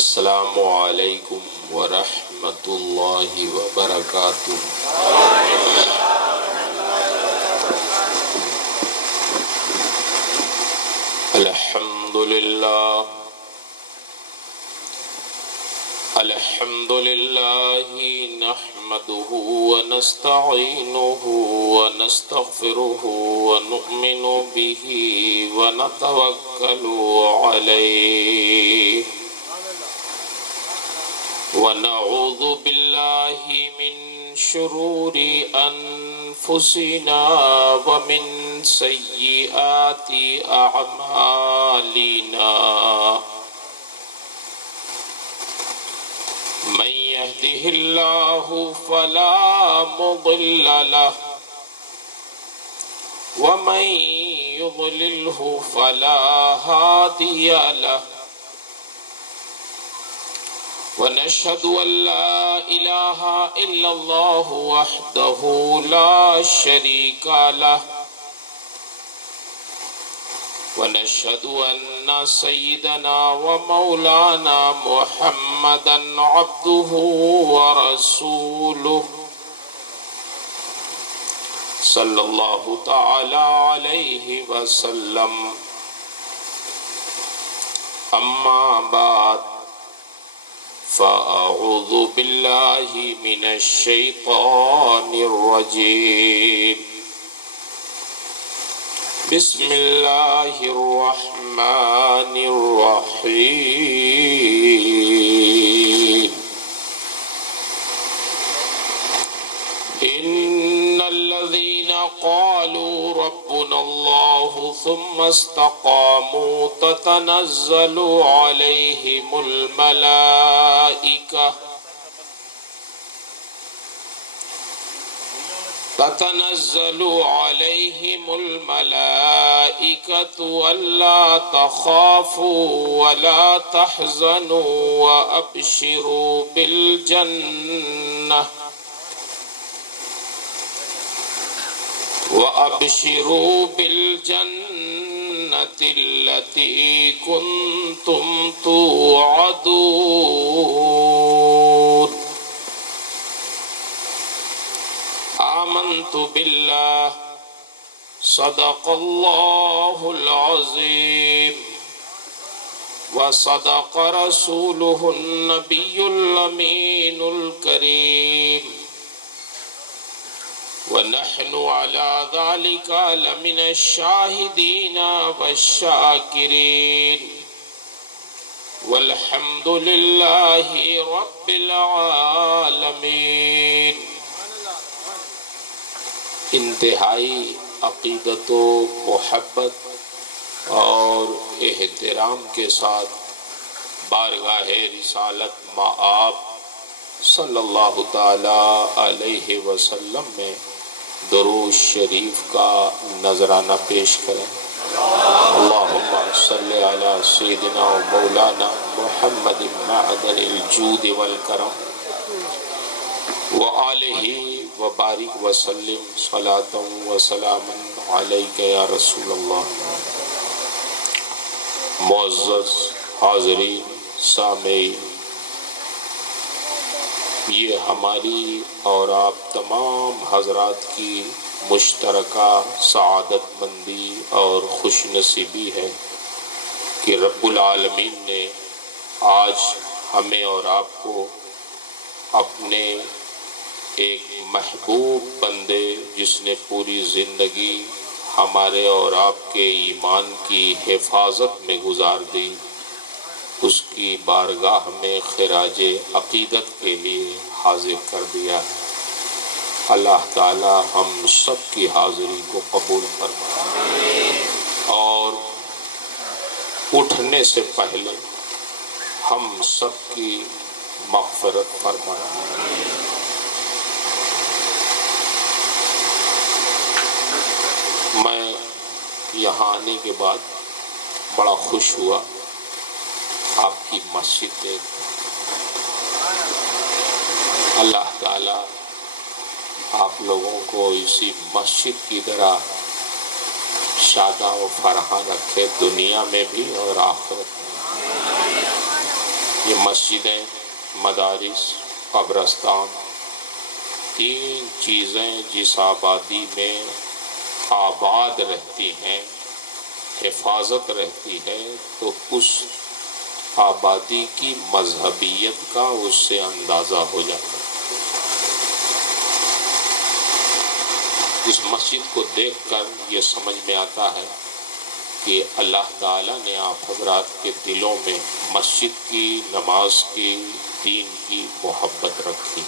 السلام علیکم ورحمۃ اللہ وبرکاتہ۔ الحمد للہ نحمده ونستعینه ونستغفره ونؤمن به ونتوکل علیہ ونعوذ باللہ من شرور انفسنا ومن سیئات اعمالنا، من يهده الله فلا مضل له ومن يضلله فلا هادي له، ونشهد أن لا إله إلا الله وحده لا شريك له، ونشهد أن سيدنا ومولانا محمدا عبده ورسوله صلى الله تعالى عليه وسلم، أما بعد فأعوذ بالله من الشيطان الرجيم، بسم الله الرحمن الرحيم، إن الذين قالوا ربنا الله ثم استقاموا تتنزل عليهم الملائكة ألا تخافوا ولا تحزنوا وأبشروا بالجنة التي كنتم توعدون، آمنت بالله صدق الله العظيم وصدق رسوله النبي الأمين الكريم، ونحن على ذلك لمن الشاهدين والشاكرين، والحمد لله رب العالمين۔ انتہائی عقیدت و محبت اور احترام کے ساتھ بارگاہ رسالت مآب صلی اللہ تعالی علیہ وسلم میں درود شریف کا نذرانہ پیش کریں۔ اللہم صلی علی سیدنا و مولانا محمد معدن الجود والکرم وآلہ وبارک وسلم صلاۃ وسلاما علیک یا رسول اللہ۔ معزز حاضرین سامعین، یہ ہماری اور آپ تمام حضرات کی مشترکہ سعادت مندی اور خوش نصیبی ہے کہ رب العالمین نے آج ہمیں اور آپ کو اپنے ایک محبوب بندے جس نے پوری زندگی ہمارے اور آپ کے ایمان کی حفاظت میں گزار دی، اس کی بارگاہ میں خراج عقیدت کے لیے حاضر کر دیا ہے۔ اللہ تعالی ہم سب کی حاضری کو قبول فرمائے اور اٹھنے سے پہلے ہم سب کی مغفرت فرمائے۔ میں یہاں آنے کے بعد بڑا خوش ہوا، آپ کی مسجد دیکھ اللہ تعالی آپ لوگوں کو اسی مسجد کی طرح شاداں و فرحاں رکھے دنیا میں بھی اور آخرت میں۔ یہ مسجدیں، مدارس، قبرستان، تین چیزیں جس آبادی میں آباد رہتی ہیں، حفاظت رہتی ہے، تو اس آبادی کی مذہبیت کا اس سے اندازہ ہو جاتا ہے۔ اس مسجد کو دیکھ کر یہ سمجھ میں آتا ہے کہ اللہ تعالیٰ نے آپ حضرات کے دلوں میں مسجد کی، نماز کی، دین کی محبت رکھی۔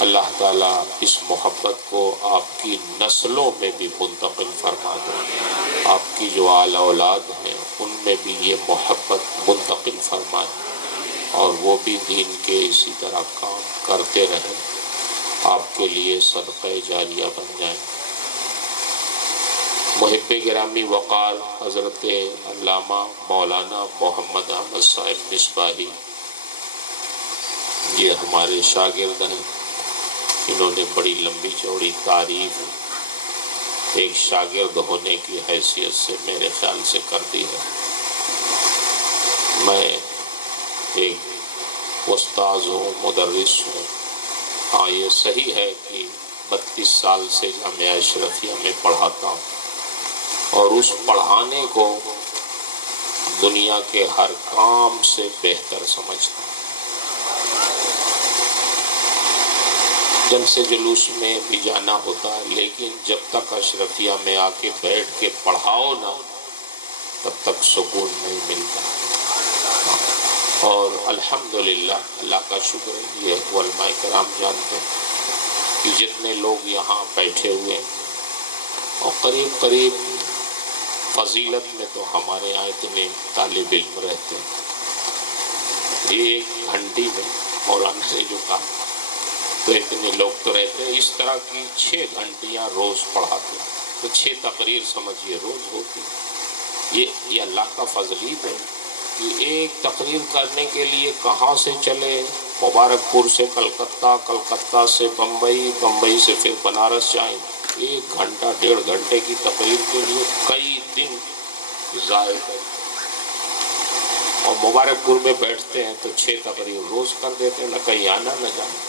اللہ تعالیٰ اس محبت کو آپ کی نسلوں میں بھی منتقل فرما دے۔ آپ کی جو اعلیٰ اولاد ہیں ان میں بھی یہ محبت منتقل فرمائے، اور وہ بھی دین کے اسی طرح کام کرتے رہیں، آپ کے لیے صدقہ جاریہ بن جائیں۔ محب گرامی وقار حضرت علامہ مولانا محمد احمد صاحب مصباحی، یہ ہمارے شاگرد ہیں۔ انہوں نے بڑی لمبی چوڑی تعریف ایک شاگرد ہونے کی حیثیت سے میرے خیال سے کر دی ہے۔ میں ایک استاذ ہوں، مدرس ہوں۔ ہاں یہ صحیح ہے کہ 32 سال سے جامعہ اشرفیہ میں پڑھاتا ہوں، اور اس پڑھانے کو دنیا کے ہر کام سے بہتر سمجھتا ہوں۔ جلسے جلوس میں بھی جانا ہوتا ہے، لیکن جب تک اشرفیہ میں آ کے بیٹھ کے پڑھاؤ نہ، تب تک سکون نہیں ملتا۔ اور الحمدللہ اللہ کا شکر ہے، یہ علماء کرام جانتے ہیں کہ جتنے لوگ یہاں بیٹھے ہوئے ہیں، اور قریب قریب فضیلت میں تو ہمارے یہاں اتنے طالب علم رہتے ہیں، یہ ایک گھنٹی میں مولانا سے جو کہا تو اتنے لوگ تو رہتے ہیں، اس طرح کی 6 گھنٹیاں روز پڑھاتے ہیں، تو 6 تقریر سمجھیے روز ہوتی ہے۔ یہ اللہ کا فضل ہے کہ ایک تقریر کرنے کے لیے کہاں سے چلے، مبارک پور سے کلکتہ، کلکتہ سے بمبئی، بمبئی سے پھر بنارس جائیں، 1 گھنٹہ 1.5 گھنٹے کی تقریر کے لیے کئی دن ضائع کریں، اور مبارک پور میں بیٹھتے ہیں تو 6 تقریر روز کر دیتے ہیں، نہ کہیں آنا نہ جانا۔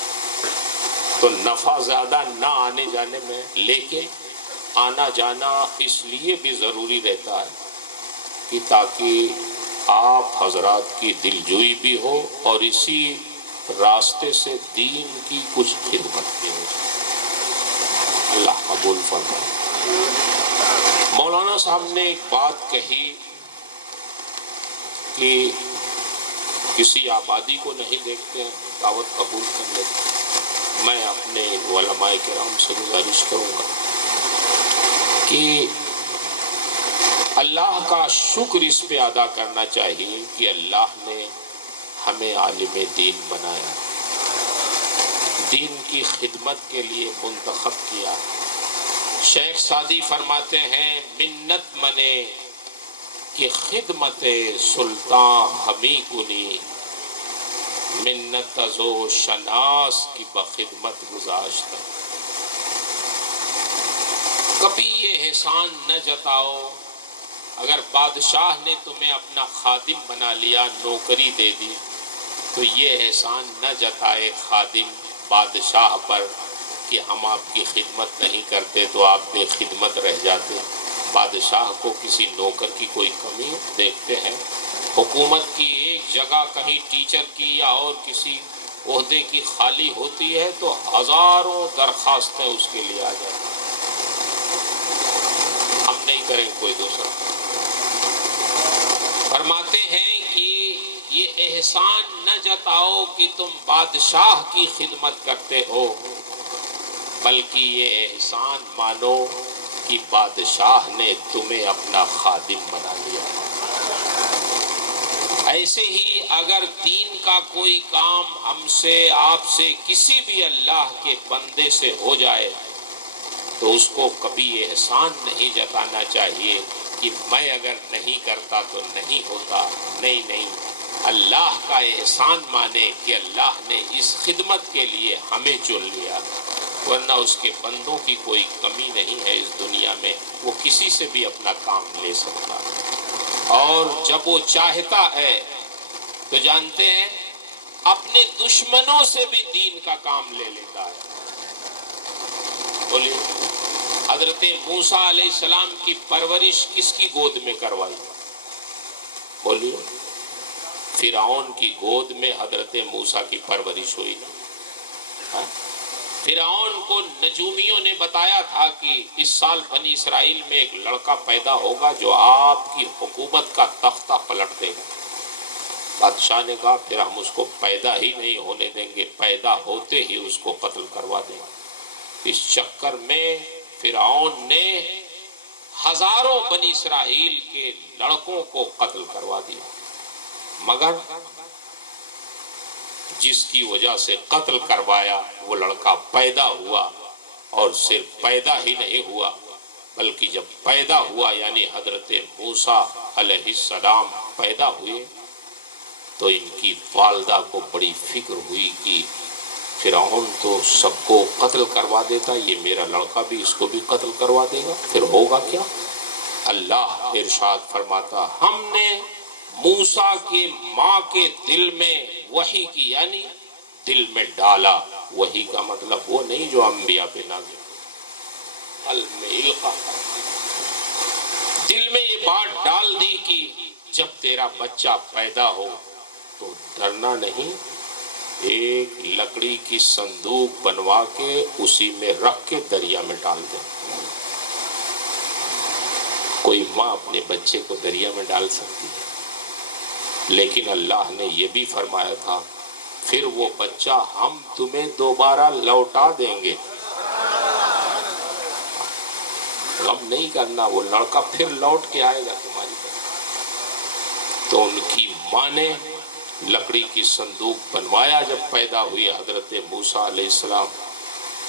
تو نفع زیادہ نہ آنے جانے میں، لیکن آنا جانا اس لیے بھی ضروری رہتا ہے کہ تاکہ آپ حضرات کی دلجوئی بھی ہو، اور اسی راستے سے دین کی کچھ خدمت بھی ہو۔ اللہ قبول فرمائے۔ مولانا صاحب نے ایک بات کہی کہ کسی آبادی کو نہیں دیکھتے ہیں، دعوت قبول کر لیتے ہیں۔ میں اپنے علماء کرام سے گزارش کروں گا کہ اللہ کا شکر اس پہ ادا کرنا چاہیے کہ اللہ نے ہمیں عالم دین بنایا، دین کی خدمت کے لیے منتخب کیا۔ شیخ سعدی فرماتے ہیں، منت منے کہ خدمت سلطان ہمیں کنی، منت ازو شناس کی بخدمت گزاشتہ۔ کبھی یہ احسان نہ جتاؤ، اگر بادشاہ نے تمہیں اپنا خادم بنا لیا، نوکری دے دی، تو یہ احسان نہ جتائے خادم بادشاہ پر کہ ہم آپ کی خدمت نہیں کرتے تو آپ بے خدمت رہ جاتے۔ بادشاہ کو کسی نوکر کی کوئی کمی دیکھتے ہیں؟ حکومت کی ایک جگہ کہیں ٹیچر کی یا اور کسی عہدے کی خالی ہوتی ہے تو ہزاروں درخواستیں اس کے لیے آ جاتی ہیں، ہم نہیں کریں کوئی دوسرا۔ فرماتے ہیں کہ یہ احسان نہ جتاؤ کہ تم بادشاہ کی خدمت کرتے ہو، بلکہ یہ احسان مانو کہ بادشاہ نے تمہیں اپنا خادم بنا لیا۔ ایسے ہی اگر دین کا کوئی کام ہم سے، آپ سے، کسی بھی اللہ کے بندے سے ہو جائے تو اس کو کبھی احسان نہیں جتانا چاہیے کہ میں اگر نہیں کرتا تو نہیں ہوتا۔ نہیں، اللہ کا احسان مانے کہ اللہ نے اس خدمت کے لیے ہمیں چن لیا، ورنہ اس کے بندوں کی کوئی کمی نہیں ہے اس دنیا میں۔ وہ کسی سے بھی اپنا کام لے سکتا ہے، اور جب وہ چاہتا ہے تو جانتے ہیں اپنے دشمنوں سے بھی دین کا کام لے لیتا ہے۔ بولیے، حضرت موسیٰ علیہ السلام کی پرورش کس کی گود میں کروائی؟ بولیے، فرعون کی گود میں حضرت موسیٰ کی پرورش ہوئی نا۔ فرعون کو نجومیوں نے بتایا تھا کہ اس سال بنی اسرائیل میں ایک لڑکا پیدا ہوگا جو آپ کی حکومت کا تختہ پلٹ دے گا۔ بادشاہ نے کہا پھر ہم اس کو پیدا ہی نہیں ہونے دیں گے، پیدا ہوتے ہی اس کو قتل کروا دیں گے۔ اس چکر میں فرعون نے ہزاروں بنی اسرائیل کے لڑکوں کو قتل کروا دیا، مگر جس کی وجہ سے قتل کروایا وہ لڑکا پیدا ہوا، اور صرف پیدا ہی نہیں ہوا بلکہ جب پیدا ہوا یعنی حضرت موسیٰ علیہ السلام پیدا ہوئے تو ان کی والدہ کو بڑی فکر ہوئی کہ فرعون تو سب کو قتل کروا دیتا، یہ میرا لڑکا بھی اس کو بھی قتل کروا دے گا، پھر ہوگا کیا؟ اللہ ارشاد فرماتا ہم نے موسیٰ کے ماں کے دل میں وحی کی، یعنی دل میں ڈالا۔ وحی کا مطلب وہ نہیں جو انبیاء پہ نازل، قلب میں القا، دل میں یہ بات ڈال دی کہ جب تیرا بچہ پیدا ہو تو ڈرنا نہیں، ایک لکڑی کی صندوق بنوا کے اسی میں رکھ کے دریا میں ڈال دے۔ کوئی ماں اپنے بچے کو دریا میں ڈال سکتی ہے، لیکن اللہ نے یہ بھی فرمایا تھا پھر وہ بچہ ہم تمہیں دوبارہ لوٹا دیں گے۔ غم نہیں کرنا، وہ لڑکا پھر لوٹ کے آئے گا تمہاری طرف۔ تو ان کی ماں نے لکڑی کی صندوق بنوایا، جب پیدا ہوئی حضرت موسیٰ علیہ السلام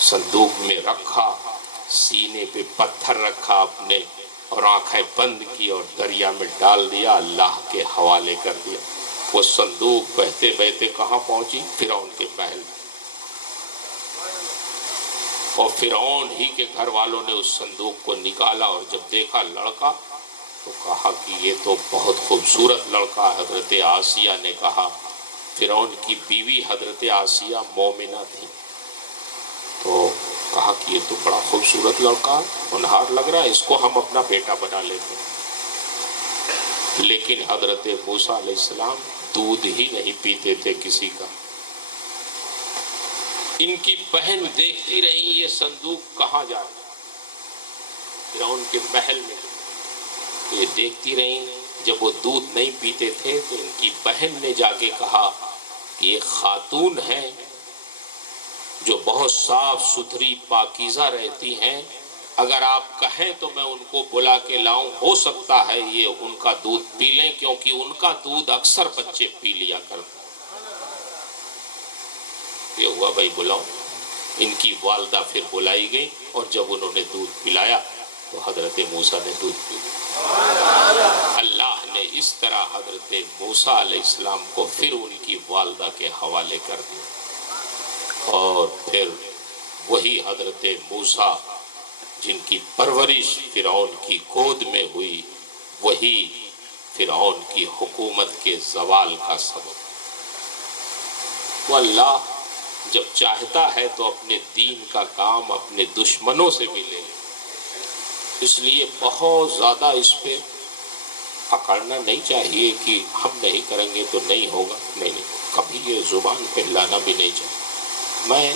صندوق میں رکھا، سینے پہ پتھر رکھا اپنے اور آنکھیں بند کی اور دریا میں ڈال دیا، اللہ کے حوالے کر دیا۔ وہ صندوق بہتے بہتے کہاں پہنچی؟ فرعون کے محل، اور فرعون ہی کے گھر والوں نے اس صندوق کو نکالا اور جب دیکھا لڑکا تو کہا کہ یہ تو بہت خوبصورت لڑکا۔ حضرت آسیہ نے کہا، فرعون کی بیوی حضرت آسیہ مومنہ تھی، تو کہا کہ یہ تو بڑا خوبصورت لڑکا، ہونہار لگ رہا ہے، اس کو ہم اپنا بیٹا بنا لیتے ہیں۔ لیکن حضرت موسیٰ علیہ السلام دودھ ہی نہیں پیتے تھے کسی کا۔ ان کی بہن دیکھتی رہی یہ صندوق کہاں جائے، فرعون کے محل میں، یہ دیکھتی رہی۔ جب وہ دودھ نہیں پیتے تھے تو ان کی بہن نے جا کے کہا کہ یہ خاتون ہیں جو بہت صاف ستھری پاکیزہ رہتی ہیں، اگر آپ کہیں تو میں ان کو بلا کے لاؤں، ہو سکتا ہے یہ ان کا دودھ پی لیں، کیونکہ ان کا دودھ اکثر بچے پی لیا کرتے۔ یہ ہوا بھائی بلاؤ، ان کی والدہ پھر بلائی گئی، اور جب انہوں نے دودھ پلایا تو حضرت موسیٰ نے دودھ پی لیا۔ اللہ نے اس طرح حضرت موسیٰ علیہ السلام کو پھر ان کی والدہ کے حوالے کر دیا، اور پھر وہی حضرت موسیٰ جن کی پرورش فرعون کی گود میں ہوئی، وہی فرعون کی حکومت کے زوال کا سبب۔ وہ اللہ جب چاہتا ہے تو اپنے دین کا کام اپنے دشمنوں سے بھی لے لے، اس لیے بہت زیادہ اس پہ اکڑنا نہیں چاہیے کہ ہم نہیں کریں گے تو نہیں ہوگا، نہیں، کبھی یہ زبان پہ لانا بھی نہیں چاہیے۔ میں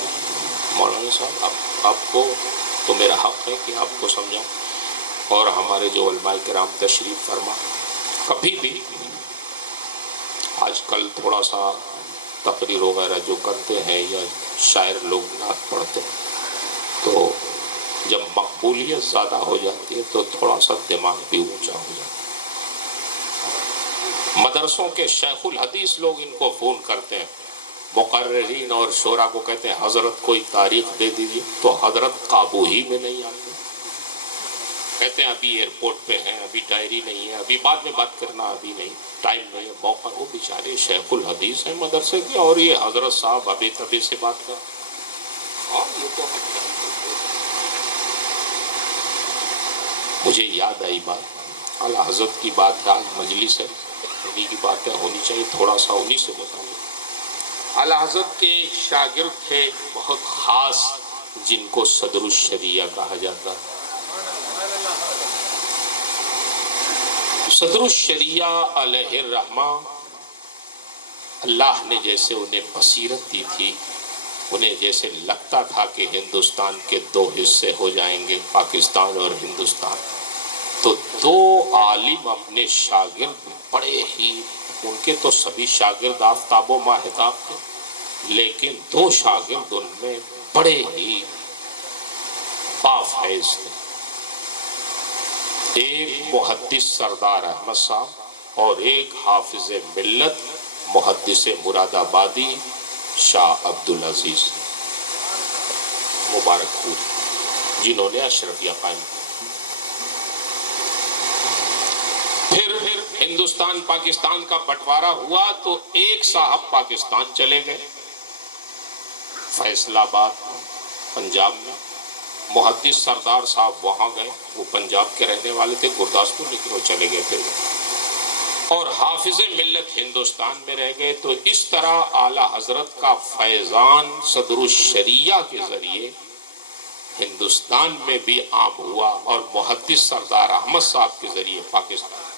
مولانا صاحب آپ کو تو میرا حق ہے کہ آپ کو سمجھاؤں، اور ہمارے جو علماء کرام تشریف فرما، کبھی بھی آج کل تھوڑا سا تقریر وغیرہ جو کرتے ہیں یا شاعر لوگ نعت پڑھتے ہیں تو جب مقبولیت زیادہ ہو جاتی ہے تو تھوڑا سا دماغ بھی اونچا ہو جاتا ہے۔ مدرسوں کے شیخ الحدیث لوگ ان کو فون کرتے ہیں، مقررین اور شورا کو کہتے ہیں حضرت کوئی تاریخ دے دیجیے، تو حضرت قابو ہی میں نہیں آتے، کہتے ہیں ابھی ایئرپورٹ پہ ہیں، ابھی ڈائری نہیں ہے، ابھی بعد میں بات کرنا، ابھی نہیں، ٹائم نہیں ہے، موقع۔ وہ بیچارے شیخ الحدیث ہیں مدرسے کے، اور یہ حضرت صاحب ابھی تبھی سے بات کر، ہاں یہ تو مجھے یاد آئی بات، اعلیٰ حضرت کی بات ہے، آج مجلس ہے، انہی کی باتیں ہونی چاہیے، تھوڑا سا انہی سے بتائیے۔ اعلیٰ حضرت کے شاگرد تھے بہت خاص، جن کو صدر الشریعہ کہا جاتا ہے۔ صدر الشریعہ علیہ الرحمہ، اللہ نے جیسے انہیں بصیرت دی تھی، انہیں جیسے لگتا تھا کہ ہندوستان کے دو حصے ہو جائیں گے، پاکستان اور ہندوستان، تو دو عالم اپنے شاگرد بڑے ہی، ان کے تو سبھی شاگرد آفتاب و ماہتاب تھے، لیکن دو شاگرد ان میں بڑے ہی بافیض تھے، ایک محدث سردار احمد صاحب اور ایک حافظ ملت محدث مراد آبادی شاہ عبدالعزیز مبارک پور، جنہوں نے اشرفیہ قائم کی۔ پھر ہندوستان پاکستان کا بٹوارا ہوا تو ایک صاحب پاکستان چلے گئے، فیصل آباد پنجاب میں، محدث سردار صاحب وہاں گئے، وہ پنجاب کے رہنے والے تھے، گرداسپور، لیکن وہ چلے گئے تھے، اور حافظ ملت ہندوستان میں رہ گئے۔ تو اس طرح اعلیٰ حضرت کا فیضان صدر الشریعہ کے ذریعے ہندوستان میں بھی عام ہوا، اور محدث سردار احمد صاحب کے ذریعے پاکستان